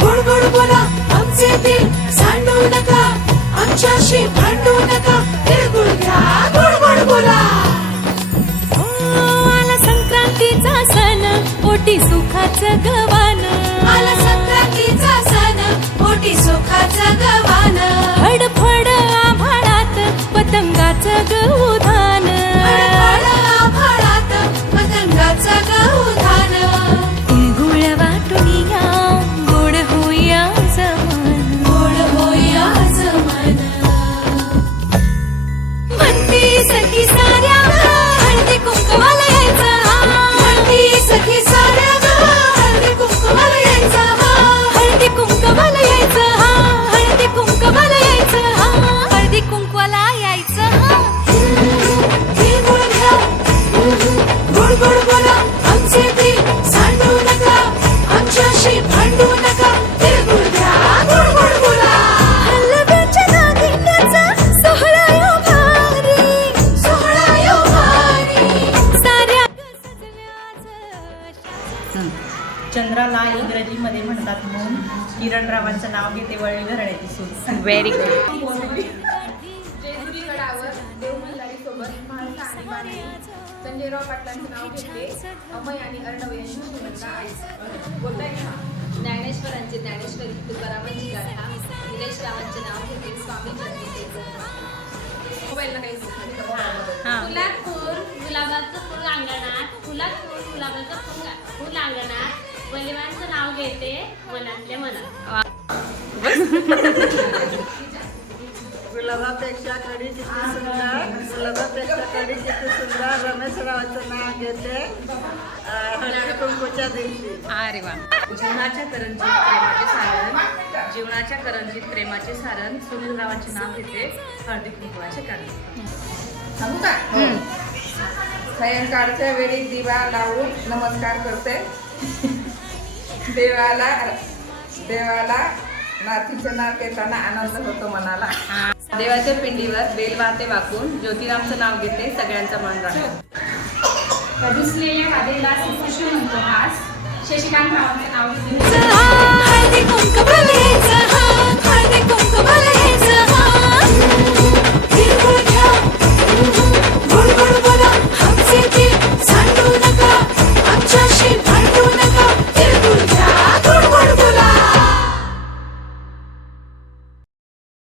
गोड गोड बोला आमचे दिल सांडू नका, आमच्याशी भांडू नका, तिळगुळ घ्या गोड गोड बोला. आला संक्रांतीचा सण, पोटी सुखाचं गवान. आला संक्रांतीचा सण, पोटी सुखाचं गवान. फडफड आभाळात पतंगाचं गौधान. फळफळ आभाळात पतंगाचं गौधान. तिळगुळ वाटून या, गोड होईया जमान. गोड होईया जमान. म्हणती सखी साऱ्या हळदी कुंकवाला यायचं. म्हणती सखी साऱ्या हळदी कुंकवाला यायचं. हळदी कुंकवाला यायचं. हळदी कुंकवाला यायचं. हळदी कुंकवाला यायचं. तिळगुळ घ्या गोड गोड बोला आमचे दिल सांडू नका, आमच्याशी भांडू नका, तिळगुळ घ्या गोड गोड बोला. हलव्याच्या नागिण्याचा सोहळा यो भारी. सोहळा यो भारी. साऱ्या सजल्याचं चंद्राला इंग्रजीमध्ये म्हणतात मून. किरण रावांचं नाव घेते वळी घराण्याची सून. Very good. जेजुरी गडावर देवमल्हारी सोबत म्हाळसा आणि बाणाई. संजयराव पाटलांचे नाव घेतले अमय आणि अर्णव यांची श्रीमंता आई. बोलताय का? ज्ञानेश्वरांचे ज्ञानेश्वरी, तुकारामांची गाथा, निलेश रावांचे नाव घेते स्वामी चंद्रिकेचं. मोबाईलला काही फुलात फूल गुलाबाचं फूल अंगणात, फुलात फूल गुलाबाचं फूल अंगणात, बलिवानचं नाव घेते मनातल्या मनात. गुलाबापेक्षा कडी किती सुंदर, गुलाबापेक्षा कडी किती सुंदर, रमेश रावांचं नाव घेते हळदी कुंकूच्या दिवशी. अरे वा. जीवनाच्या करंजीत प्रेमाचे सारण, जीवनाच्या करंजीत प्रेमाचे सारण, सुनील रावांचे नाव घेते हळदी कुंकवाचे कारण. सांगू का? सायंकाळच्या वेळी दिवा लावून नमस्कार करते देवाला नाथीचं नाव घेताना आनंद होतो मनाला. देवाच्या पिंडीवर बेल वाहते वाकून, ज्योतिरामचं नाव घेते सगळ्यांचा मन राखून. रुसलेल्या वादेला श्रीकृष्ण म्हणतो हास, शशिकांत रावांचं नाव घेते.